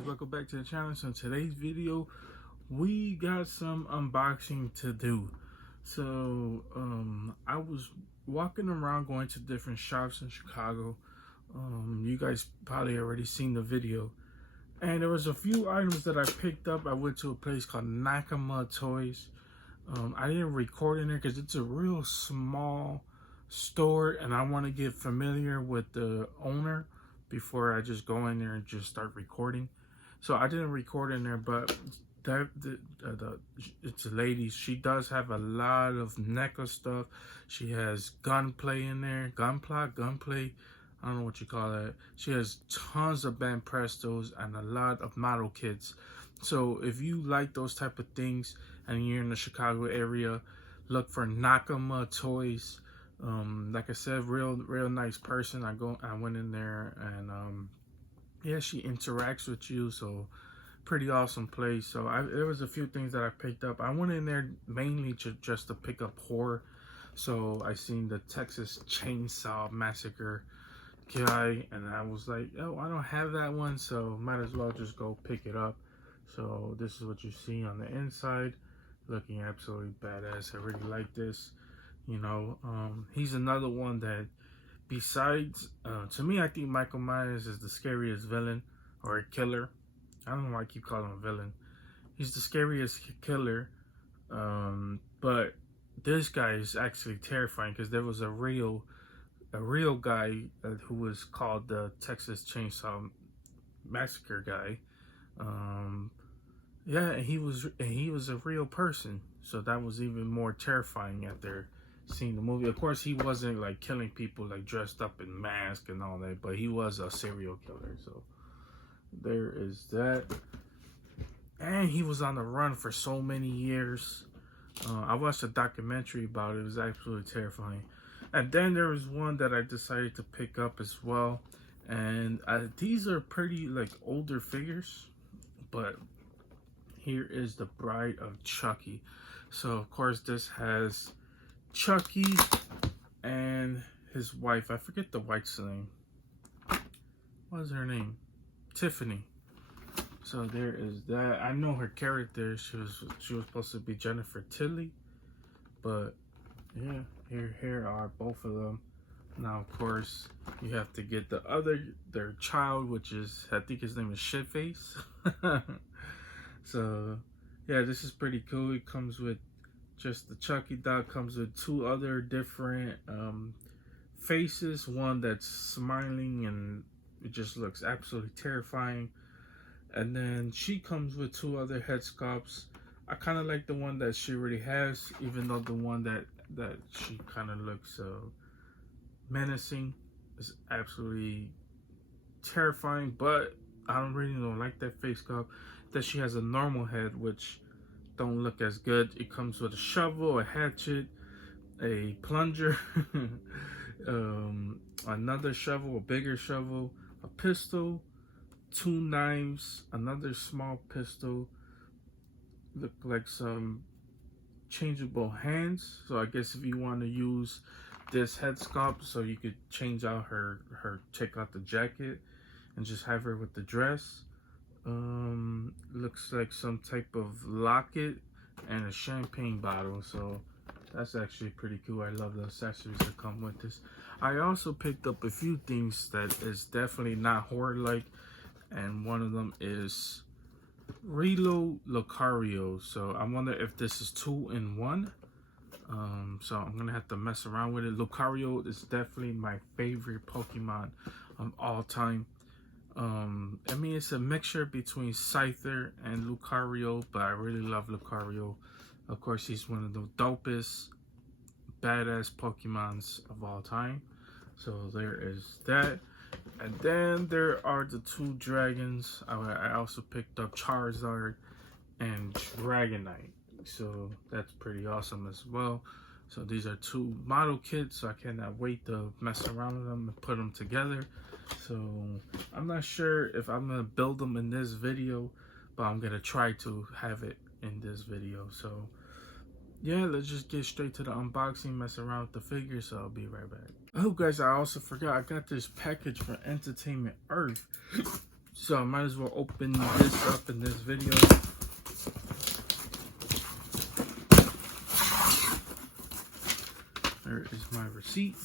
guys, welcome back to the channel. So in today's video we got some unboxing to do. So I was walking around going to different shops in Chicago. You guys probably already seen the video, and there was a few items that I picked up. I went to a place called Nakama Toys. I didn't record in there because it's a real small store and I want to get familiar with the owner before I just go in there and just start recording. So I didn't record in there, but it's a lady. She does have a lot of NECA stuff. She has gunplay in there, gunplay. I don't know what you call that. She has tons of band prestos and a lot of model kits. So if you like those type of things and you're in the Chicago area, look for Nakama Toys. Like I said, real nice person. I went in there and yeah, she interacts with you, so pretty awesome place. So there was a few things that I picked up. I went in there mainly just to pick up horror. So I seen the Texas Chainsaw Massacre guy and I was like, oh, I don't have that one, so might as well just go pick it up. So this is what you see on the inside, looking absolutely badass. I really like this. You know, he's another one that, besides, to me, I think Michael Myers is the scariest villain or a killer. I don't know why I keep calling him a villain. He's the scariest killer, but this guy is actually terrifying because there was a real guy who was called the Texas Chainsaw Massacre guy. Yeah, and he was a real person, so that was even more terrifying after seeing the movie. Of course, he wasn't like killing people like dressed up in masks and all that, but he was a serial killer. So there is that. And he was on the run for so many years. I watched a documentary about it. It was absolutely terrifying. And then there was one that I decided to pick up as well. And these are pretty like older figures, but here is the Bride of Chucky. So of course this has Chucky and his wife. I forget the wife's name. What is her name? Tiffany. So there is that. I know her character. She was supposed to be Jennifer Tilly, but yeah, here are both of them. Now of course you have to get their child, which is, I think his name is Shitface. So yeah, this is pretty cool. It comes with just the Chucky doll, comes with two other different faces. One that's smiling and it just looks absolutely terrifying. And then she comes with two other head sculpts. I kind of like the one that she already has, even though the one that she kind of looks menacing is absolutely terrifying. But I don't like that face sculpt. That she has a normal head, which don't look as good. It comes with a shovel, a hatchet, a plunger, another shovel, a bigger shovel, a pistol, two knives, another small pistol, look like some changeable hands. So I guess if you want to use this head sculpt, so you could change out her take out the jacket and just have her with the dress. Looks like some type of locket and a champagne bottle. So that's actually pretty cool. I love the accessories that come with this. I also picked up a few things that is definitely not horror like, and one of them is Relo Lucario. So I wonder if this is 2-in-1. So I'm gonna have to mess around with it. Lucario is definitely my favorite Pokemon of all time. I mean, it's a mixture between Scyther and Lucario, but I really love Lucario. Of course, he's one of the dopest, badass Pokemons of all time. So there is that. And then there are the two dragons. I also picked up Charizard and Dragonite. So that's pretty awesome as well. So these are two model kits, so I cannot wait to mess around with them and put them together. So I'm not sure if I'm gonna build them in this video, but I'm gonna try to have it in this video. So yeah, let's just get straight to the unboxing, mess around with the figures. So I'll be right back. Oh guys, I also forgot I got this package from Entertainment Earth. So I might as well open this up in this video. There is my receipt.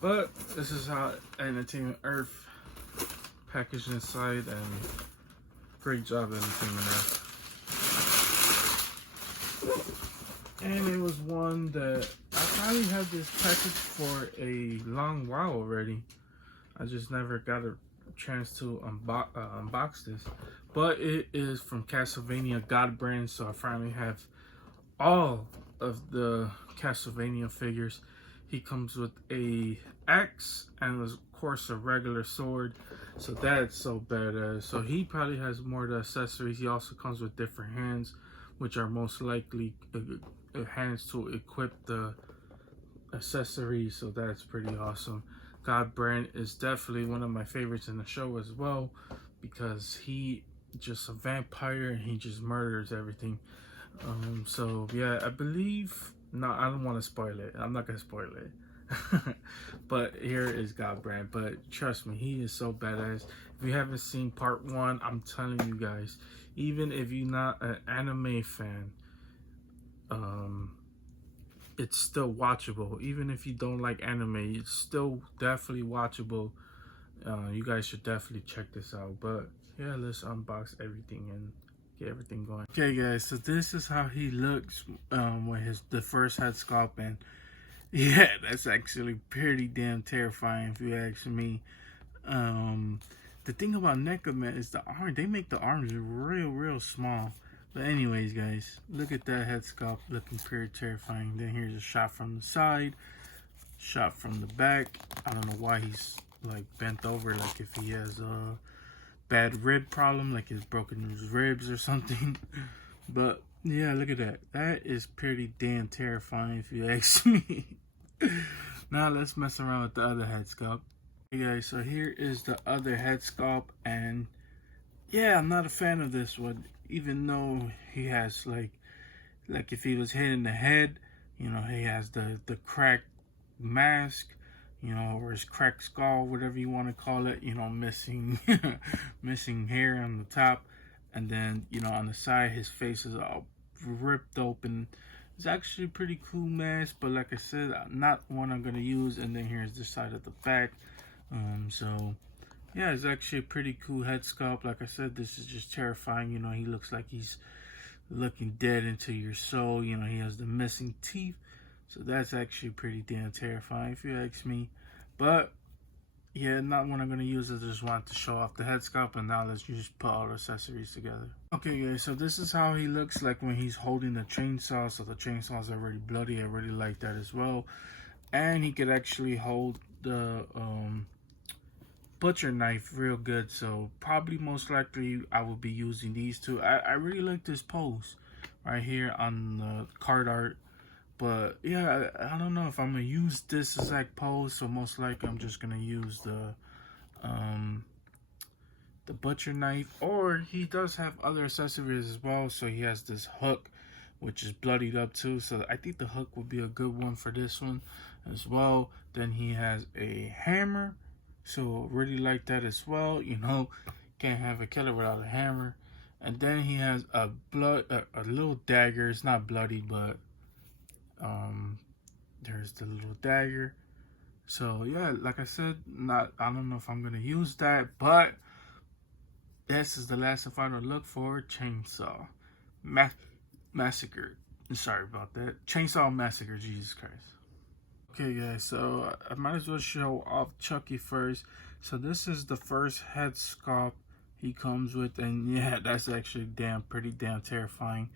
But this is how Entertainment Earth packaged inside, and great job Entertainment Earth. And it was one that I probably had this package for a long while already. I just never got a chance to unbox this. But it is from Castlevania God brand, so I finally have all of the Castlevania figures. He comes with a axe and of course a regular sword, so that's so badass. So he probably has more of the accessories. He also comes with different hands, which are most likely hands to equip the accessories, so that's pretty awesome. God brand is definitely one of my favorites in the show as well, because he just a vampire and he just murders everything. So yeah, I believe, no, I don't want to spoil it. I'm not gonna spoil it. But here is God brand. But trust me, he is so badass. If you haven't seen part 1, I'm telling you guys, even if you're not an anime fan, it's still watchable. Even if you don't like anime, it's still definitely watchable. You guys should definitely check this out. But yeah, let's unbox everything and get everything going. Okay guys, so this is how he looks with the first head sculpt, and yeah, that's actually pretty damn terrifying if you ask me. The thing about Necroman is the arm, they make the arms real small. But anyways guys, look at that head sculpt looking pretty terrifying. Then here's a shot from the side, shot from the back. I don't know why he's like bent over, like if he has a bad rib problem, like he's broken his ribs or something. But yeah, look at that. That is pretty damn terrifying if you ask me. Now let's mess around with the other head sculpt. Hey guys, so here is the other head sculpt, and yeah, I'm not a fan of this one, even though he has like if he was hit in the head, you know, he has the cracked mask, you know, or his cracked skull, whatever you want to call it, you know, missing missing hair on the top, and then, you know, on the side his face is all ripped open. It's actually a pretty cool mask, but like I said, not one I'm gonna use. And then here's the side of the back. So yeah, it's actually a pretty cool head sculpt. Like I said, this is just terrifying. You know, he looks like he's looking dead into your soul. You know, he has the missing teeth, so that's actually pretty damn terrifying if you ask me. But yeah, not one I'm going to use. I just wanted to show off the head sculpt, and now let's just put all the accessories together. Okay guys, so this is how he looks like when he's holding the chainsaw. So the chainsaw is already bloody. I really like that as well. And he could actually hold the butcher knife real good, so probably most likely I will be using these two. I really like this pose right here on the card art, but yeah, I don't know if I'm gonna use this exact pose, so most likely I'm just gonna use the butcher knife. Or he does have other accessories as well, so he has this hook which is bloodied up too, so I think the hook would be a good one for this one as well. Then he has a hammer, so really like that as well. You know, can't have a killer without a hammer. And then he has a little dagger. It's not bloody, but there's the little dagger. So yeah, like I said, I don't know if I'm gonna use that, but this is the last and final look for Chainsaw Massacre. Sorry about that. Chainsaw Massacre, Jesus Christ. Okay guys, so I might as well show off Chucky first. So this is the first head sculpt he comes with, and yeah, that's actually pretty damn terrifying.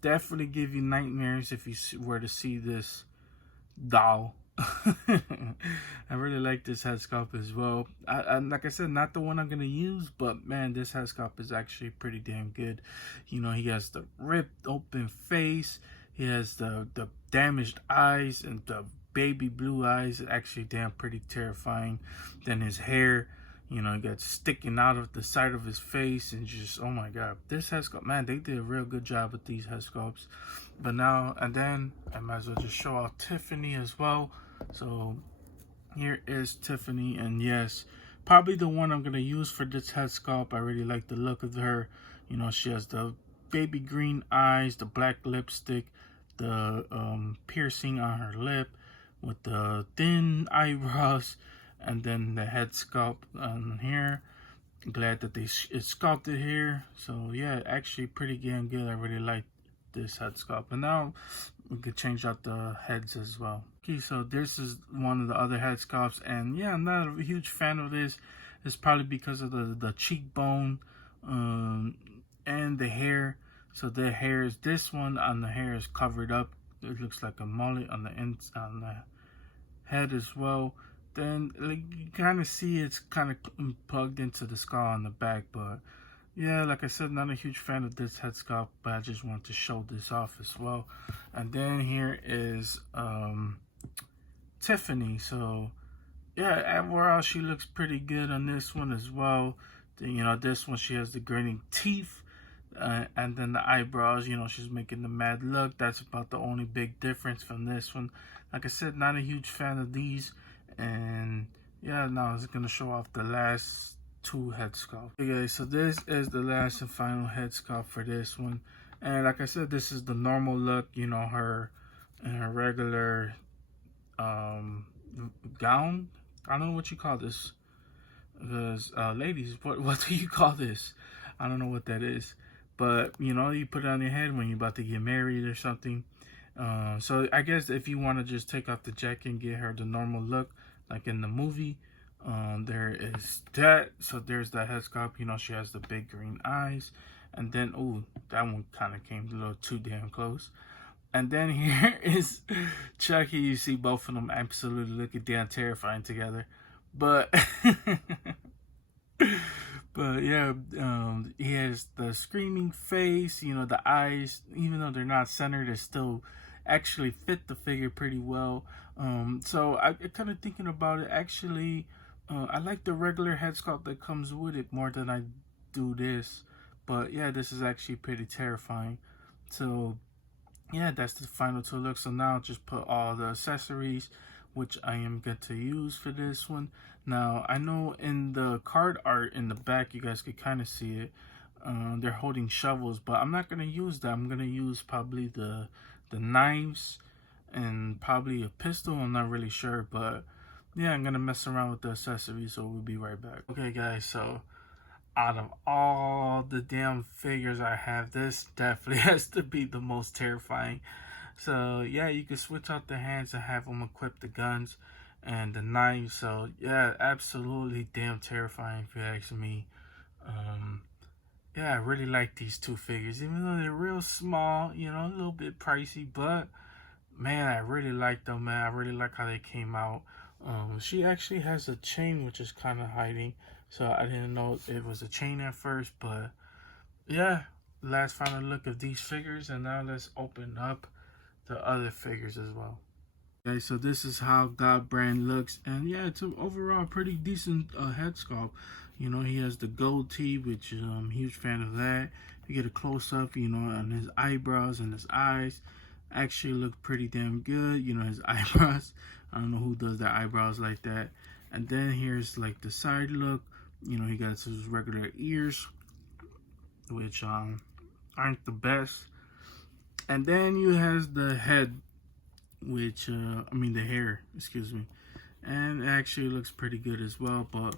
Definitely give you nightmares if you were to see this doll. I really like this head sculpt as well. I like I said, not the one I'm gonna use, but man, this head sculpt is actually pretty damn good. You know, he has the ripped open face, he has the damaged eyes, and the baby blue eyes. Actually pretty terrifying. Then his hair, you know, got sticking out of the side of his face, and just, oh my god, this head sculpt, man, they did a real good job with these head sculpts. But now, and then I might as well just show off Tiffany as well. So here is Tiffany, and yes, probably the one I'm gonna use for this head sculpt. I really like the look of her. You know, she has the baby green eyes, the black lipstick, the piercing on her lip with the thin eyebrows, and then the head sculpt on here. Glad that it's sculpted here. So yeah, actually pretty damn good. I really like this head sculpt. And now we could change out the heads as well. Okay, so this is one of the other head sculpts, and yeah, I'm not a huge fan of this. It's probably because of the cheekbone and the hair. So the hair is, this one on the hair is covered up. It looks like a mullet on the head as well. Then like, you kind of see it's kind of plugged into the skull on the back. But yeah, like I said, not a huge fan of this head sculpt, but I just want to show this off as well. And then here is Tiffany. So yeah, overall she looks pretty good on this one as well. You know, this one she has the grinning teeth. And then the eyebrows, you know, she's making the mad look. That's about the only big difference from this one. Like I said, not a huge fan of these. And yeah, now it's gonna show off the last two head sculpts. Okay guys, so this is the last and final head sculpt for this one. And like I said, this is the normal look, you know, her in her regular gown. I don't know what you call this. Because ladies, what do you call this? I don't know what that is. But you know, you put it on your head when you're about to get married or something. So I guess if you want to just take off the jacket and get her the normal look, like in the movie, there is that. So there's that head sculpt. You know, she has the big green eyes, and then oh, that one kind of came a little too damn close. And then here is Chucky. You see both of them absolutely looking damn terrifying together, but. But yeah, he has the screaming face, you know, the eyes, even though they're not centered, they still actually fit the figure pretty well. So I kind of thinking about it, actually, I like the regular head sculpt that comes with it more than I do this. But yeah, this is actually pretty terrifying. So yeah, that's the final two looks. So now just put all the accessories, which I am going to use for this one. Now, I know in the card art in the back, you guys could kind of see it. They're holding shovels, but I'm not going to use that. I'm going to use probably the knives and probably a pistol. I'm not really sure, but yeah, I'm going to mess around with the accessories, so we'll be right back. Okay, guys, so out of all the damn figures I have, this definitely has to be the most terrifying. So yeah, you can switch out the hands and have them equip the guns and the knives. So yeah, absolutely damn terrifying if you ask me. Yeah, I really like these two figures, even though they're real small, you know, a little bit pricey, but man, I really like them, man. I really like how they came out. She actually has a chain which is kind of hiding, so I didn't know it was a chain at first, but yeah, last final look of these figures, and now let's open up the other figures as well. Okay, so this is how God Brand looks, and yeah, it's an overall pretty decent head sculpt. You know, he has the gold tee, which I'm a huge fan of that. You get a close up, you know, on his eyebrows and his eyes. Actually look pretty damn good. You know, his eyebrows. I don't know who does their eyebrows like that. And then here's like the side look. You know, he got his regular ears, which aren't the best. And then you has the head, which I mean the hair, excuse me, and it actually looks pretty good as well. But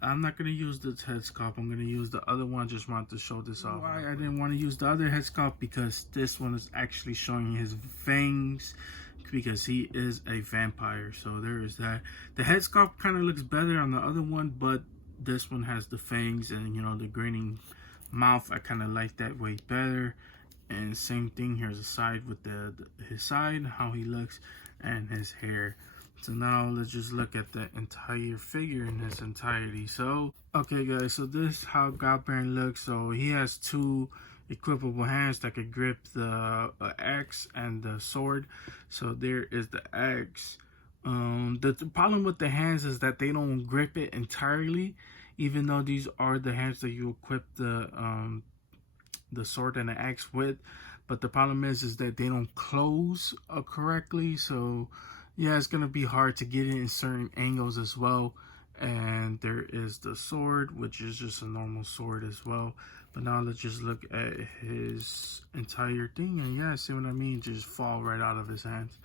I'm not gonna use this head sculpt. I'm gonna use the other one. Just wanted to show this off. Why I didn't want to use the other head sculpt, because this one is actually showing his fangs, because he is a vampire. So there is that. The head sculpt kind of looks better on the other one, but this one has the fangs and, you know, the grinning mouth. I kind of like that way better. And same thing, here's a side with his side, how he looks, and his hair. So now let's just look at the entire figure in its entirety. So okay guys, so this is how Godbrand looks. So he has two equipable hands that could grip the axe and the sword. So there is the axe. The problem with the hands is that they don't grip it entirely, even though these are the hands that you equip the sword and the axe with. But the problem is that they don't close correctly. So yeah, it's gonna be hard to get it in certain angles as well. And there is the sword, which is just a normal sword as well. But now let's just look at his entire thing, and yeah, see what I mean? Just fall right out of his hands.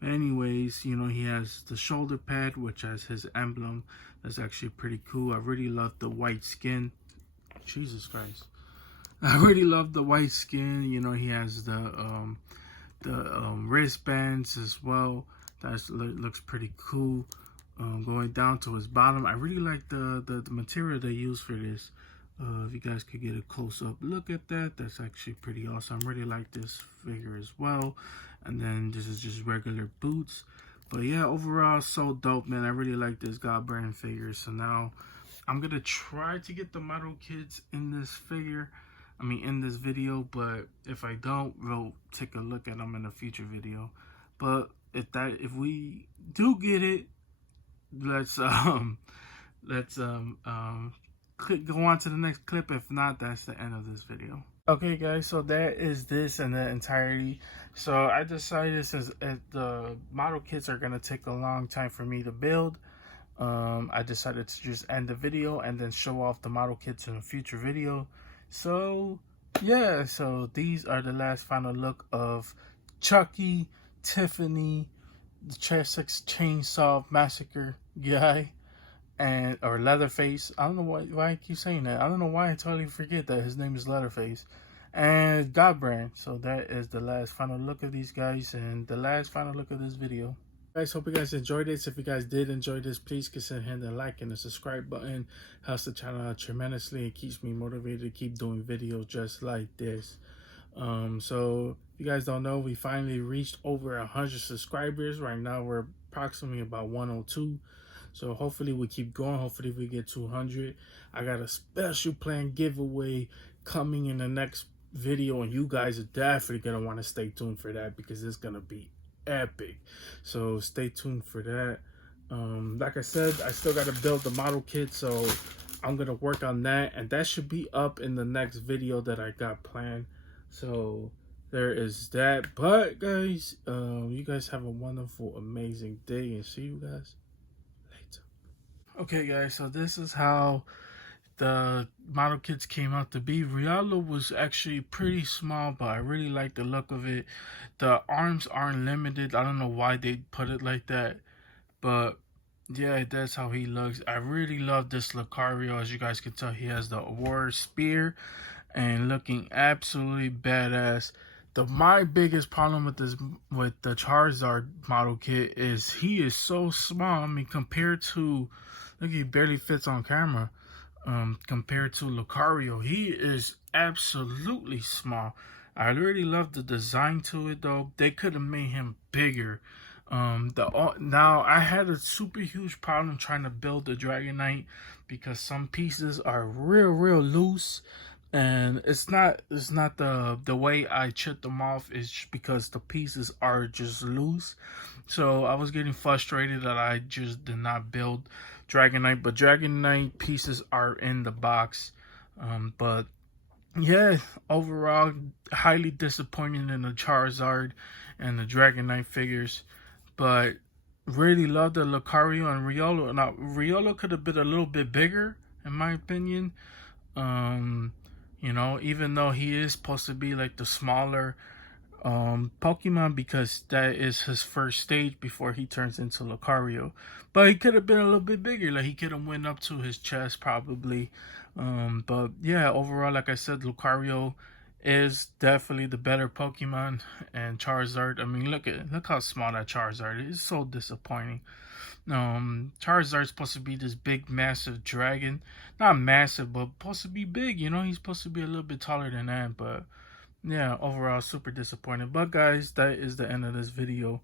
But anyways, you know, he has the shoulder pad, which has his emblem. That's actually pretty cool. I really love the white skin. Jesus Christ. I really love the white skin. You know, he has the wristbands as well. That looks pretty cool. Going down to his bottom, I really like the material they use for this. If you guys could get a close-up look at that, that's actually pretty awesome. I really like this figure as well. And then this is just regular boots. But yeah, overall, so dope, man. I really like this Godbrand figure. So now I'm gonna try to get the model kits in this figure. I mean, in this video, but if I don't, we'll take a look at them in a future video. But if we do get it, let's go on to the next clip. If not, that's the end of this video. Okay guys, so that is this in the entirety. So I decided, since the model kits are gonna take a long time for me to build, I decided to just end the video and then show off the model kits in a future video. So yeah, so these are the last final look of Chucky, Tiffany, the Chessex Chainsaw Massacre guy, and or Leatherface. I don't know why I keep saying that. I don't know why I totally forget that his name is Leatherface. And Godbrand. So that is the last final look of these guys and the last final look of this video. Guys, hope you guys enjoyed this. If you guys did enjoy this, please consider hitting the like and the subscribe button. Helps the channel out tremendously and keeps me motivated to keep doing videos just like this. So if you guys don't know, we finally reached over 100 subscribers. Right now we're approximately about 102. So hopefully we keep going. Hopefully we get 200. I got a special planned giveaway coming in the next video, and you guys are definitely gonna want to stay tuned for that because it's gonna be epic. So stay tuned for that. Like I said, I still got to build the model kit, so I'm gonna work on that, and that should be up in the next video that I got planned. So there is that. But guys, you guys have a wonderful, amazing day, and see you guys later. Okay guys, so this is how the model kits came out to be. Riolo was actually pretty small, but I really like the look of it. The arms aren't limited. I don't know why they put it like that, but yeah, that's how he looks. I really love this Lucario. As you guys can tell, he has the war spear and looking absolutely badass. My biggest problem with the Charizard model kit is he is so small. I mean, compared to, look, he barely fits on camera. Compared to Lucario, he is absolutely small. I really love the design to it, though. They could have made him bigger. Now I had a super huge problem trying to build the Dragonite because some pieces are real loose, and it's not the way I chipped them off. It's because the pieces are just loose. So I was getting frustrated that I just did not build Dragonite, but Dragonite pieces are in the box. But yeah, overall, highly disappointed in the Charizard and the Dragonite figures, but really love the Lucario and Riolo. Now, Riolo could have been a little bit bigger, in my opinion. You know, even though he is supposed to be like the smaller Pokemon, because that is his first stage before he turns into Lucario. But he could have been a little bit bigger. Like, he could have went up to his chest probably. But yeah, overall, like I said, Lucario is definitely the better Pokemon. And Charizard, I mean, look how small that Charizard is. It's so disappointing. Charizard's supposed to be this big, massive dragon. Not massive, but supposed to be big. You know, he's supposed to be a little bit taller than that. But yeah, overall, super disappointed. But guys, that is the end of this video.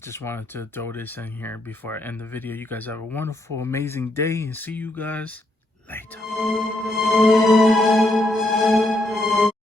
Just wanted to throw this in here before I end the video. You guys have a wonderful, amazing day, and see you guys later.